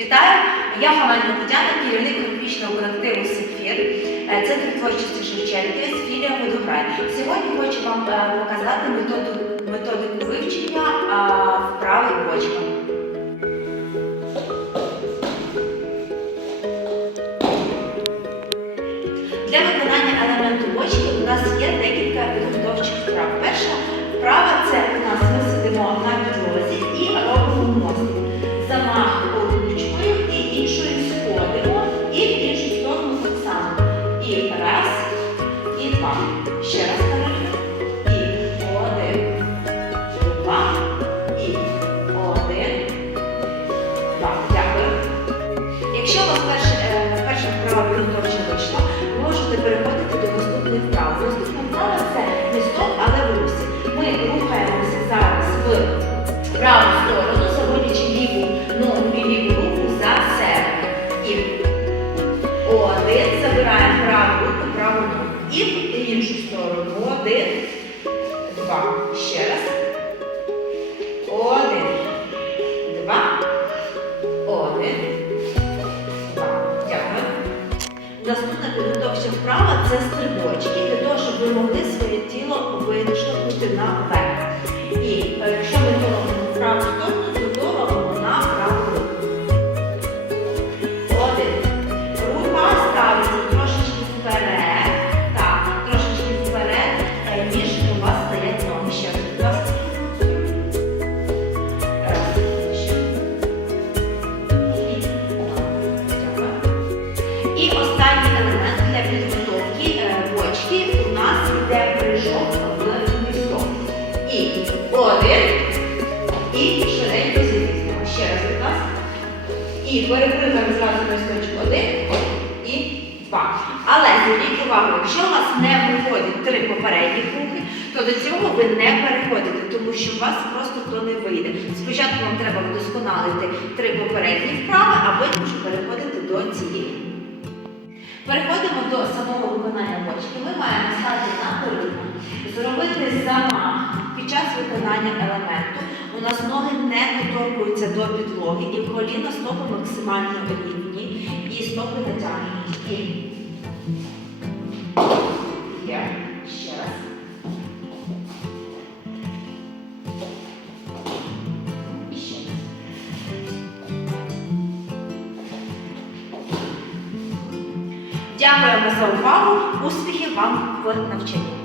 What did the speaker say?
Вітаю! Я Хамельна Тетяна, керівник графічного колективу Сефір, е, Центр творчості Шевченки, з філія Водограй. Сьогодні хочу вам е, показати методу, методику вивчення вправи бочка. Для виконання елементу бочки у нас є декілька підготовчих вправ. Перша Ще раз перейдемо. І один, два, і один, два. Дякую. Якщо у вас е, перша вправа підготовча вийшла, ви можете переходити Один, два. Ще раз. Один, два, один. Два. Дякую. Наступна підготовча вправа це стрибочки для того, щоб ви могли своє тіло виштовхнути наверх. Нас йде прыжок в місток. І один, і швиденько зійдемо. Ще раз, будь ласка. І перепрыгаємо зразу місточок один і два. Але зверніть увагу, якщо у вас не виходить три попередні рухи, то до цього ви не переходите, тому що у вас просто то не вийде. Спочатку вам треба вдосконалити три попередні вправи, а потім вже переходити до цієї. Переходимо до самого бочки. Ми маємо стати на коліна, зробити замах під час виконання елементу. У нас ноги не доторкуються до підлоги, і коліна стопи максимально рівні, і стопи натягнуті. Дякуємо за увагу. Успіхів вам в навчанні.